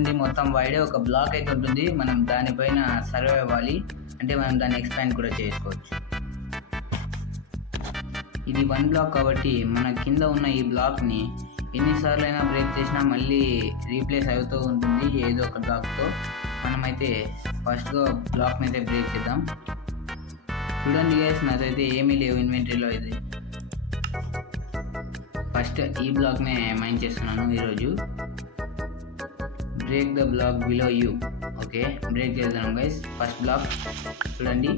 చూడండి, మొత్తం వైడే ఒక బ్లాక్ అయితే ఉంటుంది. మనం దానిపైన సర్వే అవ్వాలి, అంటే మనం దాన్ని ఎక్స్పాండ్ కూడా చేసుకోవచ్చు. ఇది 1 బ్లాక్ కాబట్టి మన కింద ఉన్న ఈ బ్లాక్ని ఎన్నిసార్లు అయినా బ్రేక్ చేసినా మళ్ళీ రీప్లేస్ అవుతూ ఉంటుంది ఏదో ఒక బ్లాక్తో. మనమైతే ఫస్ట్గా బ్లాక్ని అయితే బ్రేక్ చేద్దాం. చూడండి గైస్, నాకైతే ఏమీ లేవు ఇన్వెంటరీలో. ఇది ఫస్ట్ ఈ బ్లాక్నే మైన్ చేస్తున్నాను ఈరోజు. Break the block below you. Okay, break చేద్దాం గైస్. ఫస్ట్ బ్లాక్ చూడండి,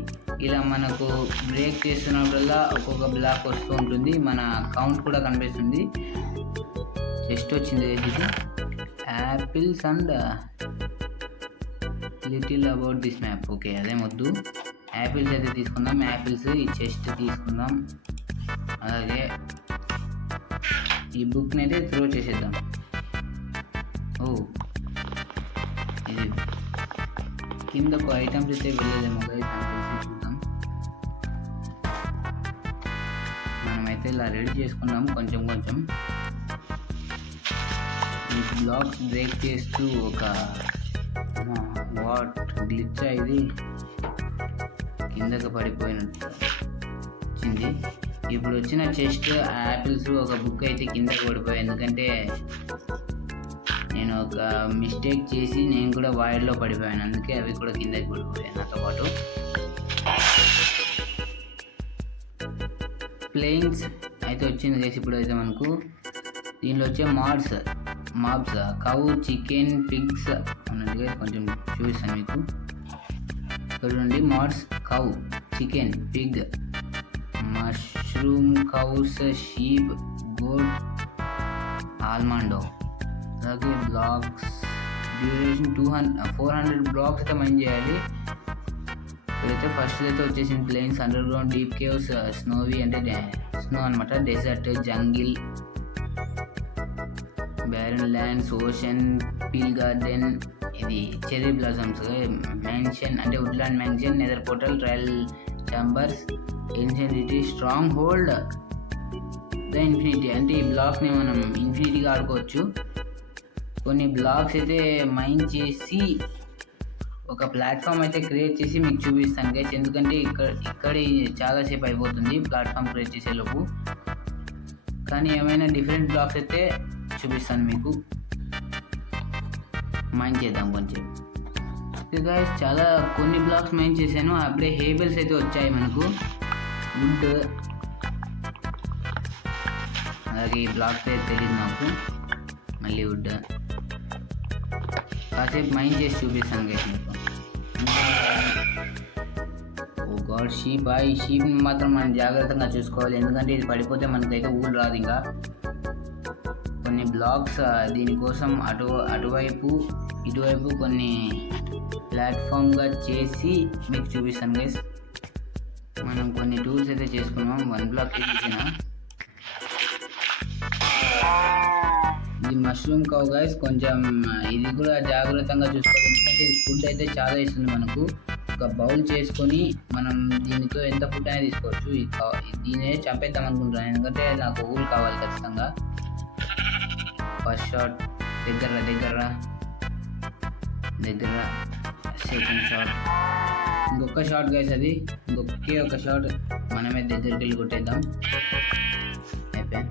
ఇలా మనకు బ్రేక్ చేస్తున్నప్పుడల్లా ఒక్కొక్క బ్లాక్ వస్తూ ఉంటుంది, మన కౌంట్ కూడా కనిపిస్తుంది. జస్ట్ వచ్చింది ఇది apples and little about this map. Okay, అదే వద్దు, యాపిల్స్ అయితే తీసుకుందాం. యాపిల్స్ ఈ చెస్ట్ తీసుకుందాం. అలాగే ఈ బుక్ని అయితే త్రో చేసేద్దాం. ఓ, ఇది కిందకు ఐటమ్స్ అయితే వెళ్ళలేము గైస్, చూద్దాం. మనమైతే ఇలా రెడీ చేసుకున్నాం కొంచెం కొంచెం. ఈ బ్లాక్స్ బ్రేక్ చేస్తూ ఒక వాట్ గ్లిచ్ ఇది కిందకు పడిపోయినట్టు వచ్చింది. ఇప్పుడు వచ్చిన చెస్ట్ యాపిల్స్ ఒక బుక్ అయితే కిందకి పడిపోయాయి, ఎందుకంటే నేను ఒక మిస్టేక్ చేసి నేను కూడా వాయిడ్లో పడిపోయాను, అందుకే అవి కూడా కిందకి పడిపోయాయి నాతో పాటు. ప్లేయింగ్స్ అయితే వచ్చింది గైస్. ఇప్పుడు అయితే మనకు దీనిలో వచ్చే మాబ్స్ కౌ, చికెన్, పిగ్స్ అన్నట్టుగా కొంచెం చూపిస్తాను మీకు. చూడండి, mobs cow, chicken, pig, mushroom, cows, sheep, goat, ఆల్మండో. అలాగే బ్లాక్స్ డ్యూరేషన్ 400 బ్లాక్స్ అయితే మైన్ చేయాలి. ఇప్పుడైతే ఫస్ట్ అయితే వచ్చేసింది plains, underground, deep caves, snowy అంటే స్నో అనమాట, desert, jungle, barren lands, ocean, pale garden, ఇది చెరీ బ్లాసమ్స్, మ్యాన్షన్ అంటే woodland mansion, nether portal, trial chambers, ancient city, stronghold, the infinity. అంటే ఈ బ్లాక్ని మనం ఇన్ఫినిటీగా ఆడుకోవచ్చు. కొన్ని బ్లాక్స్ అయితే మైన్ చేసి ఒక ప్లాట్ఫామ్ అయితే క్రియేట్ చేసి మీకు చూపిస్తాను గైస్, ఎందుకంటే ఇక్కడ చాలాసేపు అయిపోతుంది ప్లాట్ఫామ్ క్రియేట్ చేసేలోపు. కానీ ఏమైనా డిఫరెంట్ బ్లాక్స్ అయితే చూపిస్తాను మీకు. మైన్ చేద్దాం కొంచెం గైస్. చాలా కొన్ని బ్లాక్స్ మైన్ చేశాను, అప్పుడే హేబుల్స్ అయితే వచ్చాయి మనకు. వుడ్, అలాగే ఈ బ్లాక్ తెలియదు నాకు. మళ్ళీ వుడ్ కాసేపు మైన్ చేసి చూపిస్తాను గైస్ మీకు. ఓ గాడ్, షీప్. ఈ షీప్ని మాత్రం మనం జాగ్రత్తగా చూసుకోవాలి, ఎందుకంటే ఇది పడిపోతే మనకైతే ఊరు రాదు ఇంకా. కొన్ని బ్లాక్స్ దీనికోసం అటువైపు ఇటువైపు కొన్ని ప్లాట్ఫామ్గా చేసి మీకు చూపిస్తాను గైస్. మనం కొన్ని టూల్స్ అయితే చేసుకున్నాం. 1 బ్లాక్ తీసిన ఇది మష్రూమ్ కౌ గైస్. కొంచెం ఇది కూడా జాగ్రత్తగా చూసుకోవాలి, ఎందుకంటే ఇది ఫుడ్ అయితే చాలా ఇస్తుంది మనకు. ఒక బౌల్ చేసుకొని మనం దీనితో ఎంత ఫుడ్ అయినా తీసుకోవచ్చు. దీని చంపేద్దాం అనుకుంటున్నాను, ఎందుకంటే నాకు ఊలు కావాలి ఖచ్చితంగా. ఫస్ట్ షాట్ దగ్గర, సెకండ్ షాట్, ఇంకొక షాట్ గైస్. అది ఇంకొకే ఒక షాట్ మనమే దగ్గరికి వెళ్ళి కొట్టేద్దాం. అయిపోయి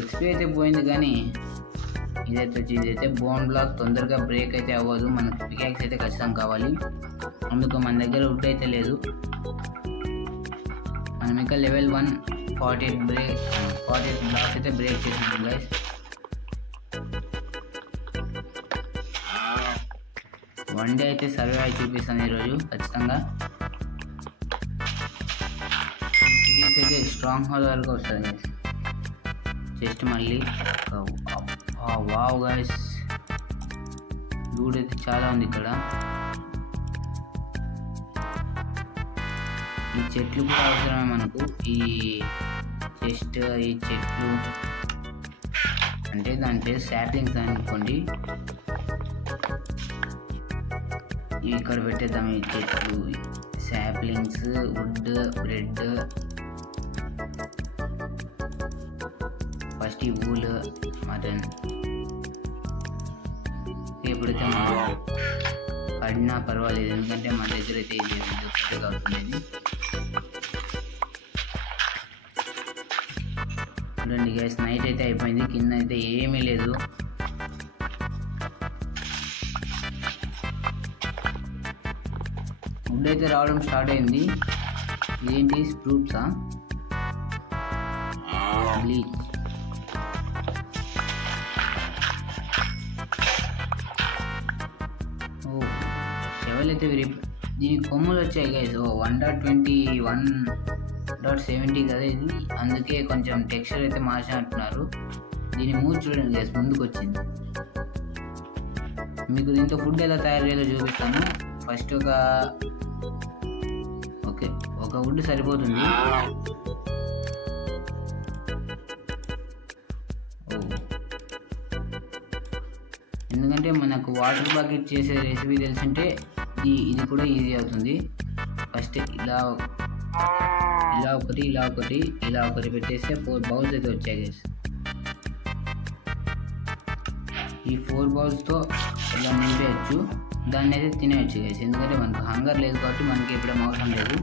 ఎక్స్పీ అయితే పోయింది, కానీ ఇదైతే బోన్ బ్లాక్ తొందరగా బ్రేక్ అయితే అవ్వదు. మనకు పికాక్స్ అయితే ఖచ్చితంగా కావాలి, అందుకు మన దగ్గర వుడ్ అయితే లేదు. మనం ఇంకా లెవెల్ 1 48 బ్లాక్స్ అయితే బ్రేక్ చేసినాం గైస్. వన్ డే అయితే సర్వే అయి చూపిస్తాను ఈరోజు ఖచ్చితంగా. సిరీస్ అయితే స్ట్రాంగ్ హోల్ వరకు వస్తుంది గైస్. జస్ట్ మళ్ళీ వావ్ గైస్, లూడ్ అయితే చాలా ఉంది ఇక్కడ. ఈ చెట్లు కూడా అవసరమే మనకు. ఈ చెట్లు అంటే దాని పేరు సాప్లింగ్స్ అనుకోండి. ఇవి ఇక్కడ పెట్టేద్దాం. ఈ చెట్లు, సాప్లింగ్స్, వుడ్, బ్రెడ్, ఫస్ట్ ఈ వూల్, మటన్. ఇప్పుడైతే మనం పడినా పర్వాలేదు, ఎందుకంటే మన దగ్గర అయితే ఇది సెట్ అవుతుంది. చూడండి గైస్, నైట్ అయితే అయిపోయింది, కింద అయితే ఏమీ లేదు. వుడ్ అయితే రావడం స్టార్ట్ అయింది. ఇదేంటి స్ప్రూట్సా, బ్లీచ్. షెవెల్ అయితే దీనికి కొమ్ములు వచ్చాయి గైస్. 1.21.70 కదా ఇది, అందుకే కొంచెం టెక్స్చర్ అయితే మార్చినట్టున్నారు. దీని మూడు చూడండి గైస్, ముందుకు వచ్చింది. మీకు దీంతో ఫుడ్ ఎలా తయారు చేయాలో చూపిస్తాను. ఫస్ట్ ఒక వుడ్ సరిపోతుంది. ఎందుకంటే మనకు వాటర్ బకెట్ చేసే రెసిపీ తెలిసింటే ఇది కూడా ఈజీ అవుతుంది. ఫస్ట్ ఇలా ఒకటి పెట్టేస్తే 4 బౌల్స్ అయితే వచ్చాయి గైస్. ఈ 4 బౌల్స్తో ఇలా నింపేయచ్చు, దాన్ని అయితే తినేయచ్చు గైస్. ఎందుకంటే మనకు హంగర్ లేదు కాబట్టి మనకి ఎప్పుడేం అవసరం లేదు.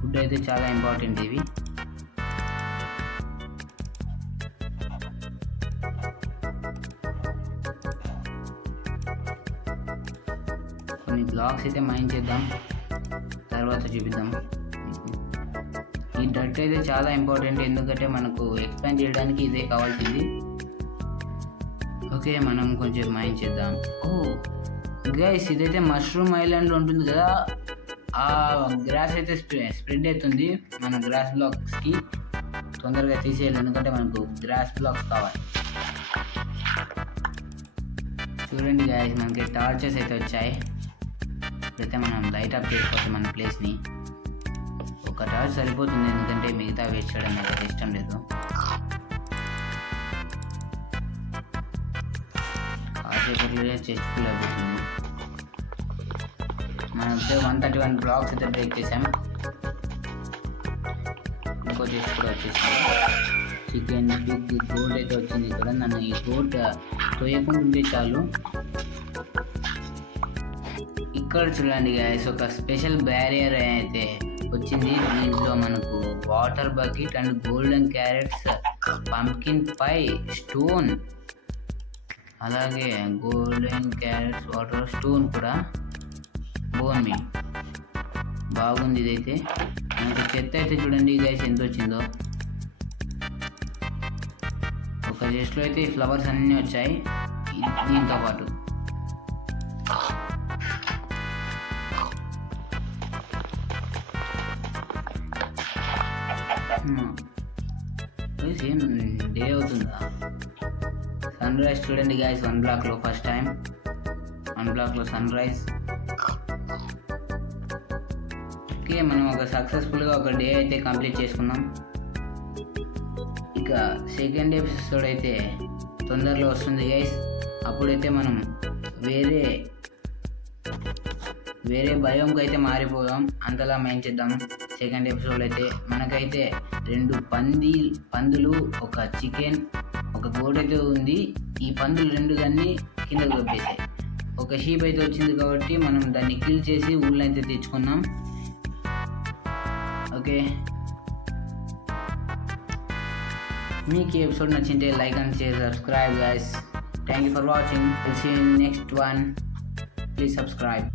ఫుడ్ అయితే చాలా ఇంపార్టెంట్ ఇవి. కొన్ని బ్లాక్స్ అయితే మైన్ చేద్దాం, తర్వాత చూపిద్దాం. ఈ డట్ అయితే చాలా ఇంపార్టెంట్, ఎందుకంటే మనకు ఎక్స్పాండ్ చేయడానికి ఇదే కావాల్సింది. ఓకే, మనం కొంచెం మైన్ చేద్దాం. గైస్, ఇదైతే మష్రూమ్ ఐలాండ్ ఉంటుంది కదా, ఆ గ్రాస్ అయితే స్ప్రెడ్ అవుతుంది మన గ్రాస్ బ్లాక్స్కి. తొందరగా తీసేయాలి, ఎందుకంటే మనకు గ్రాస్ బ్లాక్స్ కావాలి. చూడండి గైస్, మనకి టార్చెస్ అయితే వచ్చాయి. ఇప్పుడైతే మనం లైట్ అప్ చేసుకోవచ్చు మన ప్లేస్ని. ఒక టార్చ్ సరిపోతుంది, ఎందుకంటే మిగతా వేస్ట్ చేయడం నాకు ఇష్టం లేదు. కాసేపట్లో చెస్ట్ ఫుల్ అయిపోతుంది. మనం అయితే 131 బ్లాక్స్ అయితే బ్రేక్ చేసాం. ఇంకో చెస్ట్ కూడా వచ్చేసాం. చికెన్, పిగ్, గోట్ అయితే వచ్చింది ఇక్కడ. నన్ను ఈ గోట్ తోయకుండా ఉంటే చాలు. ఇక్కడ చూడండి గైస్, ఒక స్పెషల్ బ్యారియర్ అయితే వచ్చింది. దీంట్లో మనకు water bucket and golden carrots, pumpkin pie, stone, అలాగే గోల్డెన్ క్యారెట్స్, వాటర్, స్టోన్ కూడా, బోన్ మీల్. బాగుంది ఇదైతే. మనకు చెత్త అయితే చూడండి గైస్ ఎంత వచ్చిందో. ఒక చెస్ట్లో అయితే ఫ్లవర్స్ అన్నీ వచ్చాయి దీంతో పాటు. ఏం డే అవుతుందా? సన్ రైజ్ చూడండి గైస్, 1 బ్లాక్లో ఫస్ట్ టైం 1 బ్లాక్లో సన్ రైజ్. ఓకే, మనం సక్సెస్ఫుల్గా ఒక డే అయితే కంప్లీట్ చేసుకున్నాం. ఇక సెకండ్ ఎపిసోడ్ అయితే తొందరలో వస్తుంది గైస్. అప్పుడైతే మనం వేరే బయోమ్కి అయితే మారిపోదాం, అంతలా మైండ్ చేద్దాం. సెకండ్ ఎపిసోడ్ అయితే మనకైతే 2 పందులు, ఒక చికెన్, ఒక గోట్ అయితే ఉంది. ఈ పందులు 2 దాన్ని కిందకు దొబ్బేసాయి. ఒక షీప్ అయితే వచ్చింది కాబట్టి మనం దాన్ని కిల్ చేసి ఊళ్ళో అయితే తెచ్చుకున్నాం. ఓకే, మీకు ఈ ఎపిసోడ్ నచ్చింటే like and share, subscribe guys. Thank you for watching. Will see you in next one. Please subscribe.